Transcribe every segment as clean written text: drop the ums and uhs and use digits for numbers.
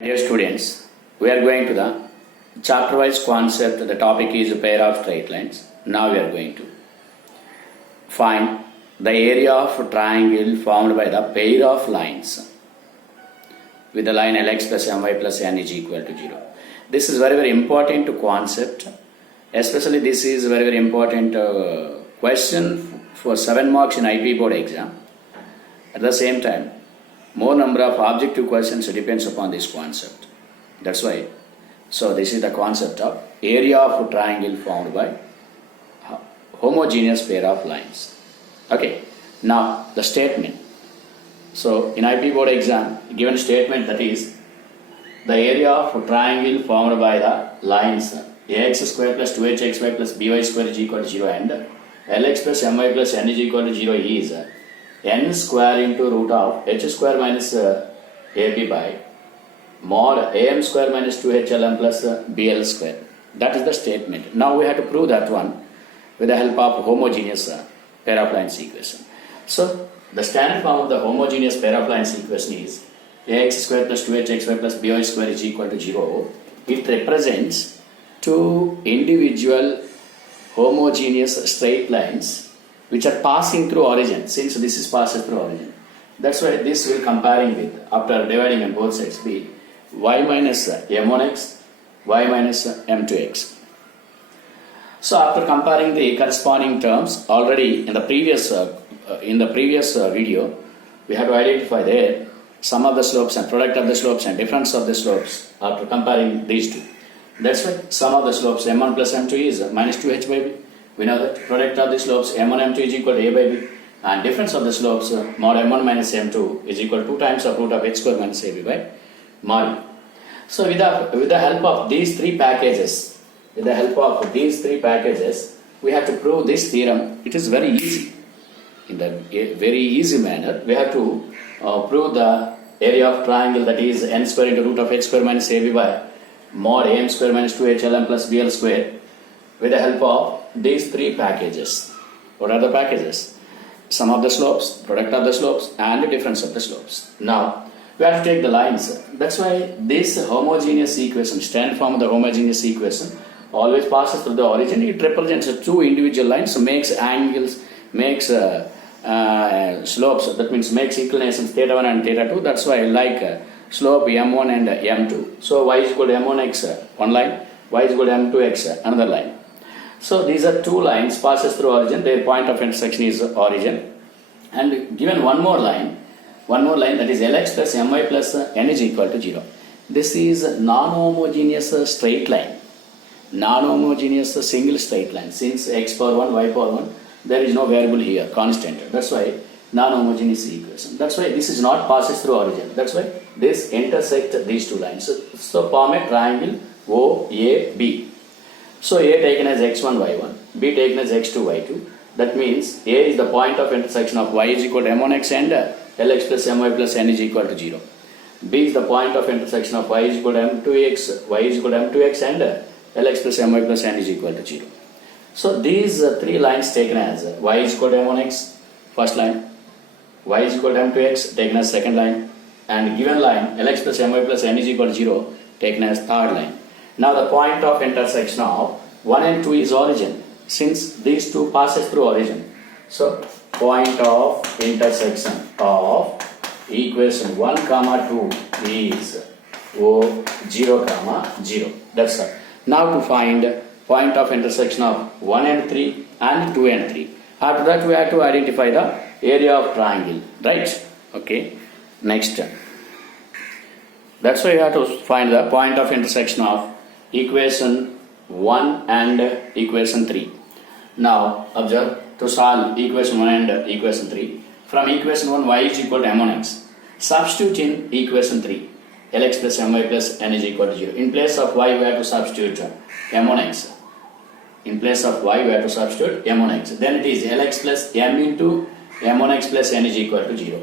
Dear students, we are going to the chapter-wise concept. The topic is a pair of straight lines. Now we are going to find the area of a triangle formed by the pair of lines with the line Lx plus My plus N is equal to 0. This is very, very important concept. Especially this is very, very important question for 7 marks in IP board exam. At the same time, more number of objective questions depends upon this concept. That's why. So this is the concept of area of a triangle formed by homogeneous pair of lines. Okay. Now the statement. So in IP board exam, given statement that is the area of a triangle formed by the lines ax square plus 2hxy plus by square is equal to 0 and lx plus my plus n is equal to 0 is n square into root of h square minus ab by mod am square minus 2hlm plus bl square. That is the statement. Now we have to prove that one with the help of homogeneous pair of lines equation. So the standard form of the homogeneous pair of lines equation is ax square plus 2hxy plus by square is equal to 0. It represents two individual homogeneous straight lines which are passing through origin, since this is passes through origin. That's why this will comparing with, after dividing on both sides, be y minus m1x, y minus m2x. So after comparing the corresponding terms, already in the previous video, we have to identify there sum of the slopes and product of the slopes and difference of the slopes after comparing these two. That's why sum of the slopes m1 plus m2 is minus 2h by b. We know that product of the slopes m1 m2 is equal to a by b, and difference of the slopes mod m1 minus m2 is equal to 2 times of root of h square minus ab by mod. So with the help of these three packages, we have to prove this theorem. It is very easy. In the very easy manner, we have to prove the area of triangle, that is n square into root of h square minus ab by mod am square minus 2hlm plus bl square with the help of these three packages. What are the packages? Sum of the slopes, product of the slopes, and the difference of the slopes. Now we have to take the lines. That's why this homogeneous equation, standard form of the homogeneous equation, always passes through the origin. It represents two individual lines, makes angles, makes slopes, that means makes inclinations theta 1 and theta 2. That's why I like slope m1 and m2. So y is equal to m1x one line, y is equal to m2x another line. So these are two lines passes through origin. Their point of intersection is origin, and given one more line that is Lx plus My plus n is equal to 0. This is non-homogeneous straight line, non-homogeneous single straight line. Since x power 1, y power 1, there is no variable here, constant. That's why non-homogeneous equation. That's why this is not passes through origin. That's why this intersect these two lines. So form a triangle OAB. So A taken as x1, y1, B taken as x2, y2. That means A is the point of intersection of y is equal to m1x and Lx plus my plus n is equal to 0. B is the point of intersection of y is equal to m2x, y is equal to m2x and Lx plus my plus n is equal to 0. So these three lines taken as y is equal to m1x, first line, y is equal to m2x taken as second line, and given line Lx plus my plus n is equal to 0 taken as third line. Now the point of intersection of 1 and 2 is origin, since these two passes through origin. So point of intersection of equation 1 comma 2 is O 0 comma 0. That's all. Now to find point of intersection of 1 and 3 and 2 and 3. After that we have to identify the area of triangle, right? Okay. Next. That's why you have to find the point of intersection of equation 1 and equation 3. Now observe, to solve equation 1 and equation 3, from equation 1 y is equal to m1x, substitute in equation 3 Lx plus my plus n is equal to 0. In place of y we have to substitute m1x. In place of y we have to substitute m1x. Then it is Lx plus m into m1x plus n is equal to 0.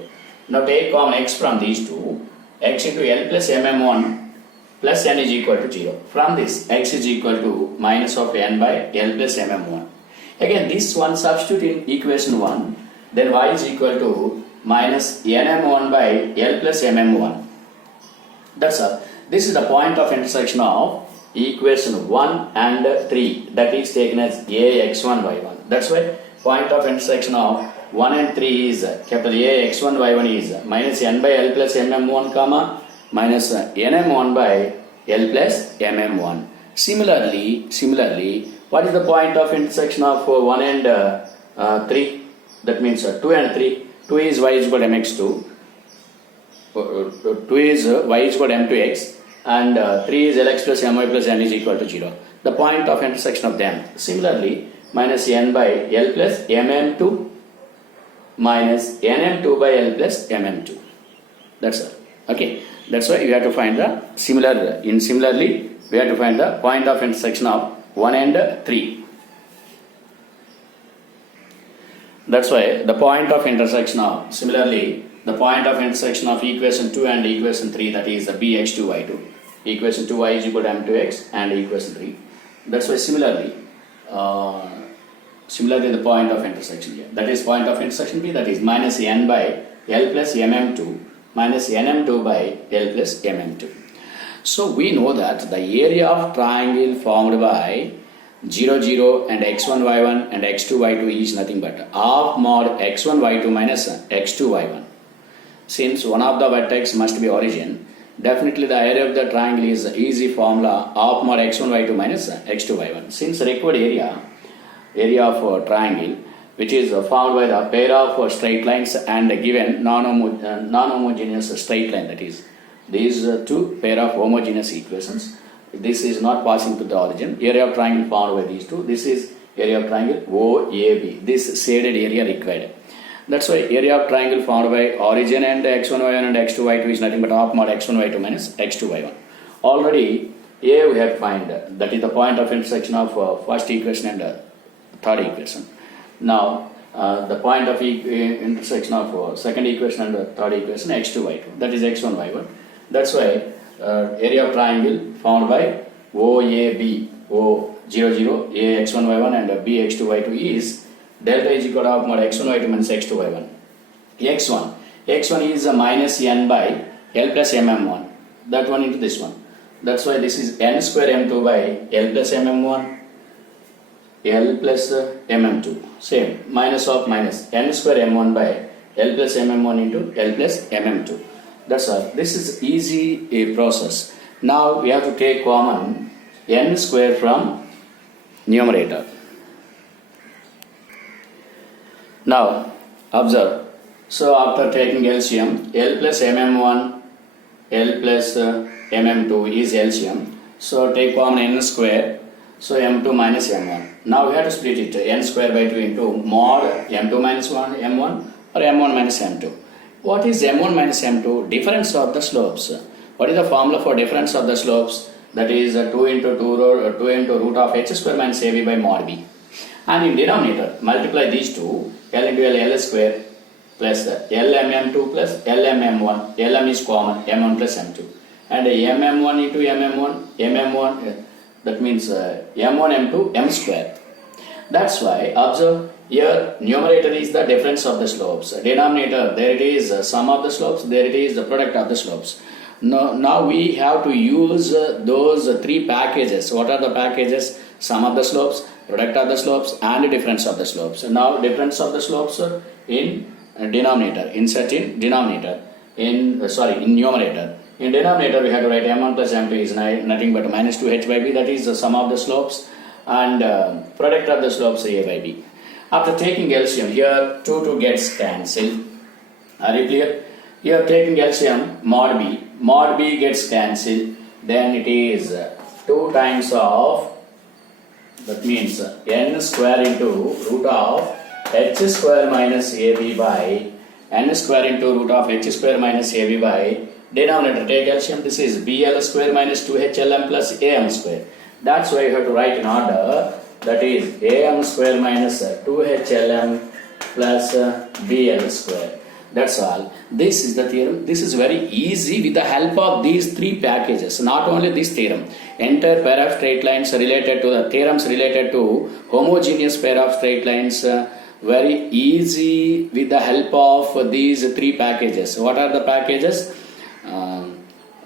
Now take common x from these two, x into L plus mm1 plus n is equal to 0. From this, x is equal to minus of n by L plus mm1. Again, this one substitute in equation 1, then y is equal to minus nm1 by L plus mm1. That's all. This is the point of intersection of equation 1 and 3, that is taken as ax1 y1. That's why point of intersection of 1 and 3 is capital A x1 y1 is minus n by l plus mm1 comma minus nm1 by l plus mm1. Similarly, what is the point of intersection of 1 and 3? That means 2 and 3. 2 is y is equal to mx2. 2 is y is equal to m2x, and 3 is lx plus my plus n is equal to 0. The point of intersection of them. Similarly, minus n by l plus mm2 minus nm2 by l plus mm2. That's all. Okay. That's why you have to find the similarly we have to find the point of intersection of 1 and 3. That's why the point of intersection of the point of intersection of equation 2 and equation 3, that is the bx2 y2. Equation 2y is equal to m2x and equation 3. That's why similarly the point of intersection here. That is point of intersection B, that is minus n by l plus mm2 minus nm2 by l plus mm2. So we know that the area of triangle formed by 0, 0 and x1, y1 and x2, y2 is nothing but half mod x1, y2 minus x2, y1. Since one of the vertex must be origin, definitely the area of the triangle is easy formula half mod x1, y2 minus x2, y1. Since required area of triangle, which is formed by the pair of straight lines and given non-homogeneous straight line, that is these two pair of homogeneous equations. This is not passing to the origin. Area of triangle formed by these two. This is area of triangle OAB. This shaded area required. That's why area of triangle formed by origin and x1, y1 and x2, y2 is nothing but half mod x1, y2 minus x2, y1. Already A we have to find, that is the point of intersection of first equation and third equation. Now the point of intersection of second equation and third equation x2, y2, that is x1, y1. That's why area of triangle formed by OAB, O0, 0, A x1, y1 and B x2, y2 is delta is equal to half mod x1, y2 minus x2, y1. x1 is minus n by l plus mm1. That one into this one. That's why this is n square m2 by l plus mm1, l plus mm2. Same, minus of minus n square m1 by l plus mm1 into l plus mm2. That's all. This is easy a process. Now we have to take common n square from numerator. Now observe. So after taking LCM, L plus mm1, L plus mm2 is LCM. So take common n square. So m2 minus m1. Now we have to split it n square by 2 into mod m2 minus 1 m1 or m1 minus m2. What is m1 minus m2? Difference of the slopes. What is the formula for difference of the slopes? That is 2 into root of h square minus ab by mod b. And in denominator, multiply these two, l into l square plus lmm2 plus lmm1. Lm is common, m1 plus m2. And mm1 into mm1, that means m1 m2 m square. That's why observe here numerator is the difference of the slopes. Denominator, there it is sum of the slopes, there it is the product of the slopes. Now we have to use those three packages. What are the packages? Sum of the slopes, product of the slopes and difference of the slopes. Now difference of the slopes in denominator, insert in denominator, in numerator. In denominator we have to write m1 plus m2 is nothing but minus 2h by b, that is the sum of the slopes, and product of the slopes a by b. After taking LCM, here 2 gets cancelled. Are you clear? Here taking LCM, mod b gets cancelled. Then it is 2 times of, that means n square into root of h square minus ab by n square into root of h square minus ab by denominator. Take LCM, this is bl square minus 2hlm plus am square. That's why you have to write in order. That is am square minus 2hlm plus bl square. That's all. This is the theorem. This is very easy with the help of these three packages. Not only this theorem, entire pair of straight lines related to the theorems related to homogeneous pair of straight lines, very easy with the help of these three packages. What are the packages?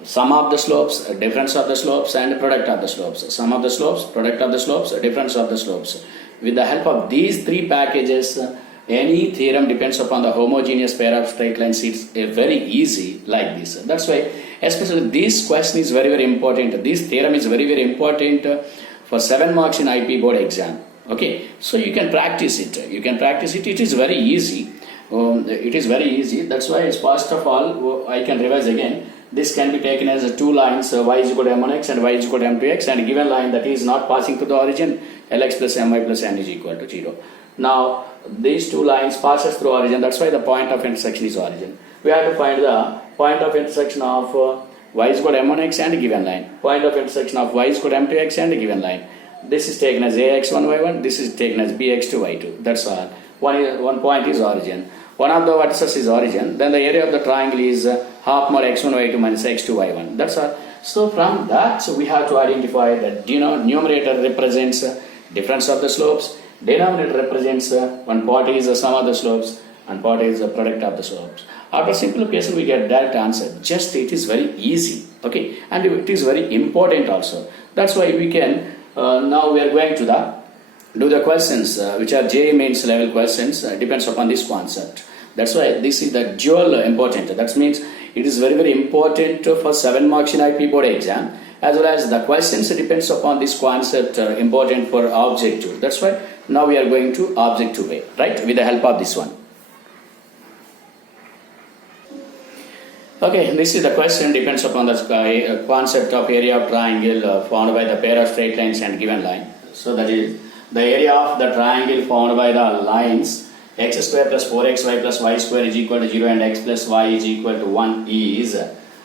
sum of the slopes, difference of the slopes, and product of the slopes. Sum of the slopes, product of the slopes, difference of the slopes. With the help of these three packages, any theorem depends upon the homogeneous pair of straight lines. It's very easy like this. That's why, especially this question is very, very important. This theorem is very, very important for 7 marks in IP board exam. Okay, so you can practice it. You can practice it. It is very easy. It is very easy. That's why, first of all, I can revise again. This can be taken as two lines, y is equal to m1x and y is equal to m2x, and a given line that is not passing to the origin, lx plus my plus n is equal to 0. Now, these two lines passes through origin. That's why the point of intersection is origin. We have to find the point of intersection of y is equal to m1x and a given line. Point of intersection of y is equal to m2x and a given line. This is taken as ax1 y1. This is taken as bx2 y2. That's all. One point is origin. One of the vertices is origin. Then the area of the triangle is half mod x1 y2 minus x2 y1. That's all. So from that, we have to identify that numerator represents difference of the slopes. Denominator represents one part is the sum of the slopes and part is the product of the slopes. After simplification, we get direct answer. Just it is very easy. Okay, and it is very important also. That's why we can now we are going to do the questions which are JEE mains level questions. Depends upon this concept. That's why this is the dual important. That means it is very, very important for 7 marks in IP board exam, as well as the questions depends upon this concept important for objective. That's why now we are going to objective way, right, with the help of this one. Okay, this is the question depends upon the concept of area of triangle formed by the pair of straight lines and given line. So that is the area of the triangle formed by the lines x square plus 4xy plus y square is equal to 0 and x plus y is equal to 1 is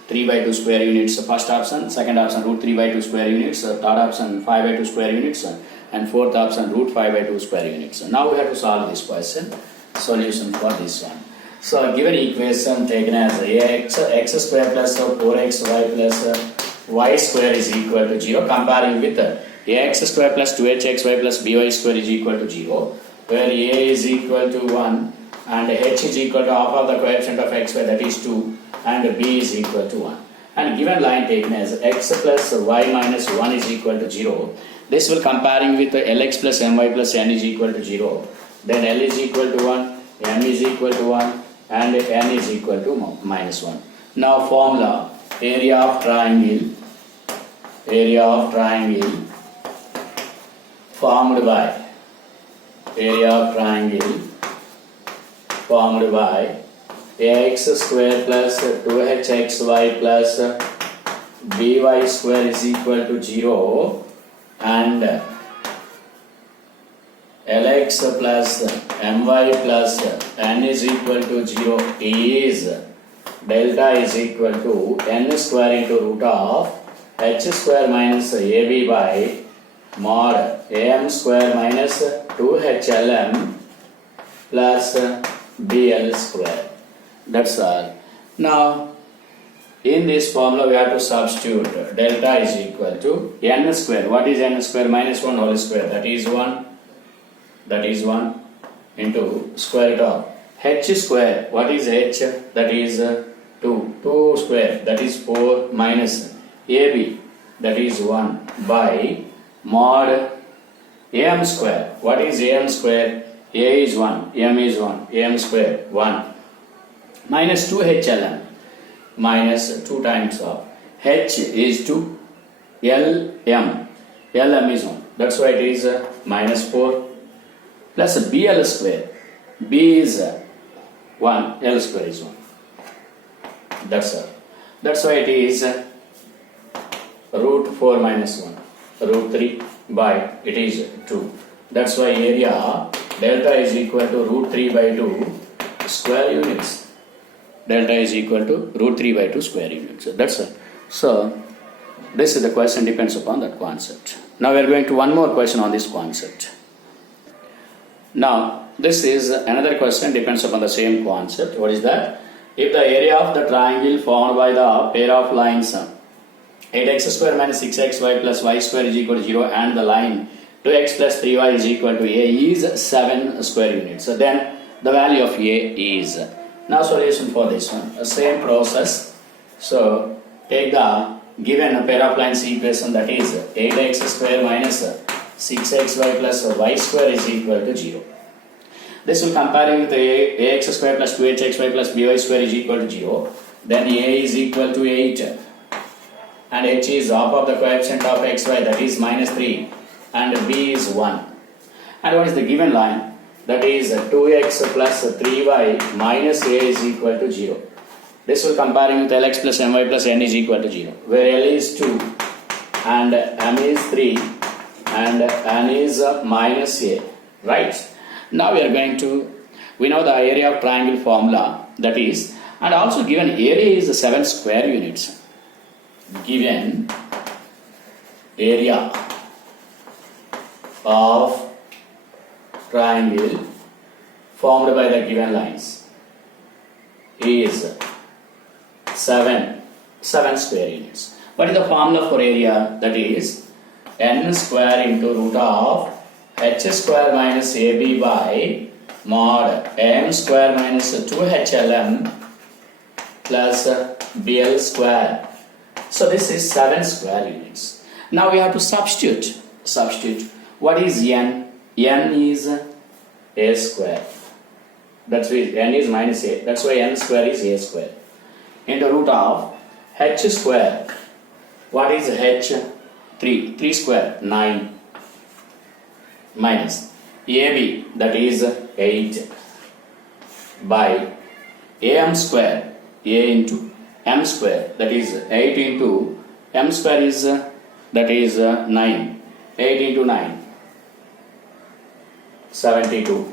3 by 2 square units. First option, second option root 3 by 2 square units, third option 5 by 2 square units, and fourth option root 5 by 2 square units. Now we have to solve this question. Solution for this one. So given equation taken as x square plus 4xy plus y square is equal to 0, comparing with ax square plus 2hxy plus by square is equal to 0, where a is equal to 1 and h is equal to half of the coefficient of xy, that is 2, and b is equal to 1. And given line taken as x plus y minus 1 is equal to 0, this will comparing with lx plus my plus n is equal to 0, then l is equal to 1, m is equal to 1, and n is equal to minus 1. Now formula, area of triangle formed by ax square plus 2hxy plus by square is equal to 0 and lx plus my plus n is equal to 0 is delta is equal to n square into root of h square minus ab by mod am square minus 2hlm plus bl square. That's all. Now in this formula we have to substitute delta is equal to n square. What is n square? Minus 1 whole square, that is 1 into square root of h square. What is h? That is 2 square, that is 4 minus ab, that is 1 by mod am square. What is am square? A is 1, m is 1, am square 1 minus 2hlm minus 2 times of h is 2, lm is 1, that's why it is minus 4 plus bl square. B is 1, L square is 1. That's all. That's why it is root 4 minus 1, root 3 by it is 2. That's why area delta is equal to root 3 by 2 square units. Delta is equal to root 3 by 2 square units. That's all. So this is the question depends upon that concept. Now we are going to one more question on this concept. Now this is another question depends upon the same concept. What is that? If the area of the triangle formed by the pair of lines 8x square minus 6xy plus y square is equal to 0 and the line 2x plus 3y is equal to a is 7 square units. So then the value of a is. Now solution for this one, same process. So take the given pair of lines equation, that is 8x square minus 6xy plus y square is equal to 0. This will comparing with ax square plus 2hxy plus by square is equal to 0. Then a is equal to 8 and h is half of the coefficient of xy, that is minus 3, and b is 1. And what is the given line? That is 2x plus 3y minus a is equal to 0. This will comparing with lx plus my plus n is equal to 0, where l is 2 and m is 3 and n is minus a, right? Now we know the area of triangle formula, that is, and also given area is 7 square units. Given area of triangle formed by the given lines is 7 square units. What is the formula for area? That is n square into root of h square minus ab by mod m square minus 2hlm plus bl square. So this is 7 square units. Now we have to substitute. What is n? N is a square. That's why n is minus a. That's why n square is a square. Into root of h square. What is h? 3. 3 square, 9. Minus ab, that is 8, by am square, a into m square, that is 8 into m square is that is 9. 8 into 9, 72.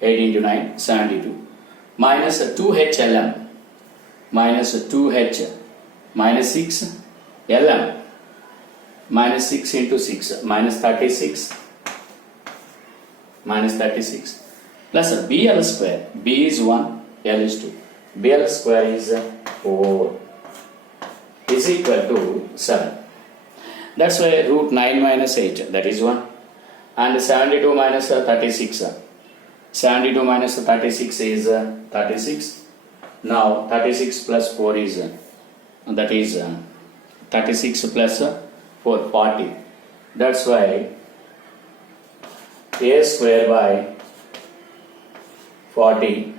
8 into 9, 72. Minus 2hlm, minus 2h, minus 6 lm, minus 6 into 6, minus 36, minus 36, plus bl square. B is 1, l is 2. Bl square is 4 is equal to 7. That's why root 9 minus 8, that is 1. And 72 minus 36. 72 minus 36 is 36. Now 36 plus 4 is, that is 36 plus 4, 40. That's why a square by 40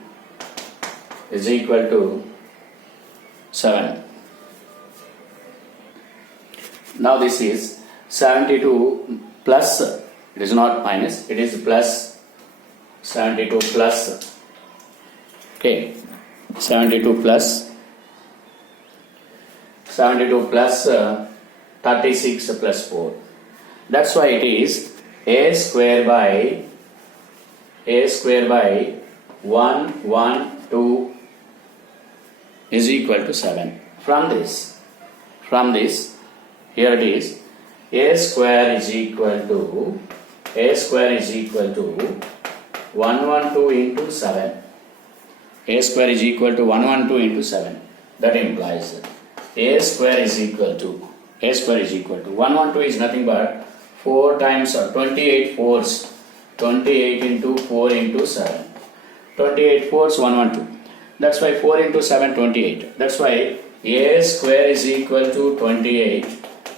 is equal to 7. Now this is 72 plus, it is not minus, it is plus, 72 plus, okay, 72 plus 36 plus 4. That's why it is a square by 1, 1, 2 is equal to 7. From this, here it is a square is equal to 112 into 7. A square is equal to 112 into 7. That implies a square is equal to 112 is nothing but 4 times 28 fours, 28 into 4 into 7. 28 fours 112. That's why 4 into 7, 28. That's why a square is equal to 28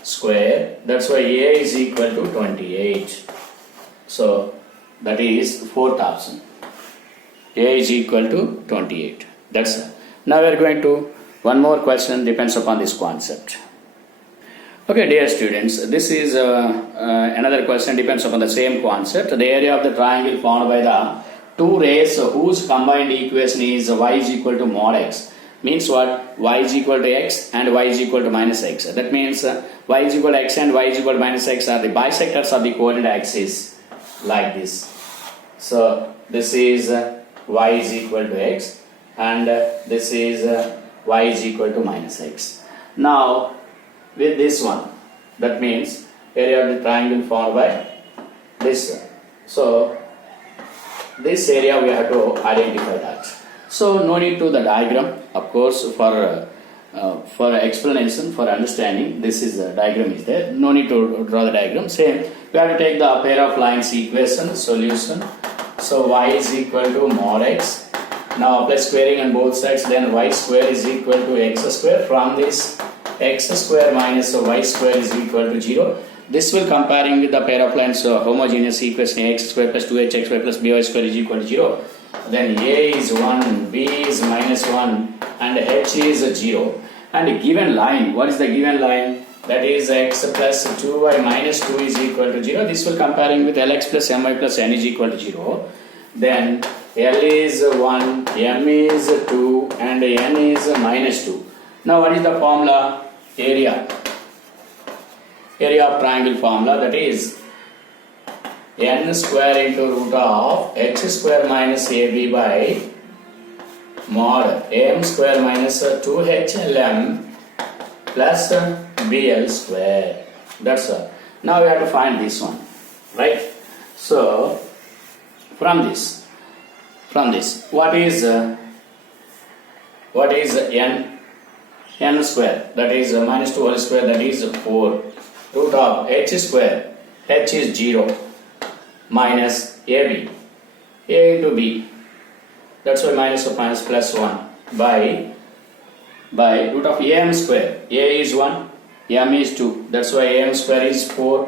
square. That's why a is equal to 28. So that is fourth option. A is equal to 28. That's it. Now we are going to one more question, depends upon this concept. Okay, dear students, this is another question, depends upon the same concept. The area of the triangle formed by the two rays whose combined equation is y is equal to mod x. Means what? Y is equal to x and y is equal to minus x. That means y is equal to x and y is equal to minus x are the bisectors of the coordinate axis, like this. So this is y is equal to x and this is y is equal to minus x. Now with this one, that means area of the triangle formed by this. So this area we have to identify that. So no need to the diagram, of course, for explanation, for understanding. This is the diagram is there. No need to draw the diagram. Same, we have to take the pair of lines equation, solution. So y is equal to mod x. Now apply squaring on both sides. Then y square is equal to x square. From this x square minus y square is equal to 0. This will comparing with the pair of lines homogeneous equation x square plus 2hx square plus by square is equal to 0. Then a is 1, b is minus 1 and h is 0. And a given line, what is the given line? That is x plus 2y minus 2 is equal to 0. This will comparing with lx plus my plus n is equal to 0. Then L is 1, M is 2 and N is minus 2. Now what is the formula? Area. Area of triangle formula, that is N square into root of H square minus AB by mod AM square minus 2HLM plus BL square. That's all. Now we have to find this one, right? So from this, what is n square? That is minus 2 whole square, that is 4. Root of h square, h is 0, minus ab, a into b, that's why minus of minus plus 1, by root of am square, a is 1, m is 2, that's why am square is 4,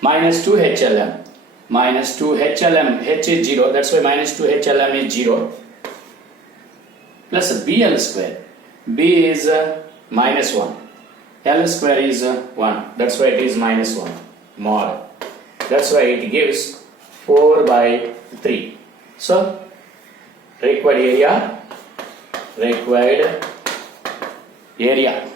minus 2hlm, minus 2hlm, h is 0, that's why minus 2hlm is 0, plus bl square, b is minus 1, L square is 1, that's why it is minus 1, mod. That's why it gives 4 by 3. So, required area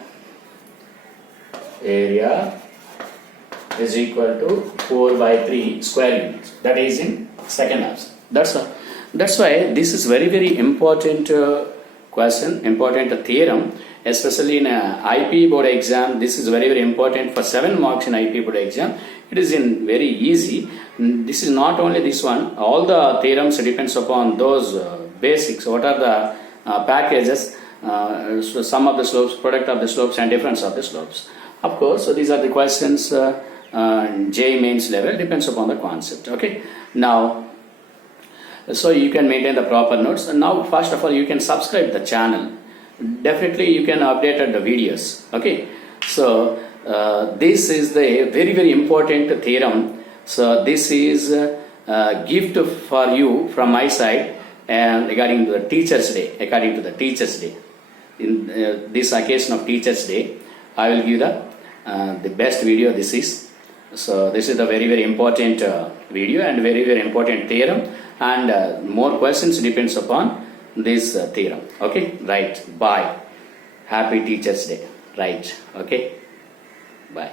is equal to 4 by 3 square units. That is in second option. That's all. That's why this is very, very important question, important theorem. Especially in a IP board exam, this is very, very important for 7 marks in IP board exam. It is in very easy. This is not only this one, all the theorems depends upon those basics. What are the packages, so sum of the slopes, product of the slopes and difference of the slopes. Of course, so these are the questions J mains level, depends upon the concept. Okay. Now, so you can maintain the proper notes. And now, first of all, you can subscribe the channel. Definitely you can update the videos. Okay, so this is the very, very important theorem. So this is a gift for you from my side, and regarding to the Teachers Day, according to the Teachers Day, in this occasion of Teachers Day, I will give the best video. This is, so this is the very, very important video and very, very important theorem, and more questions depends upon this theorem. Okay, right. Bye. Happy Teachers Day. Right. Okay. Bye.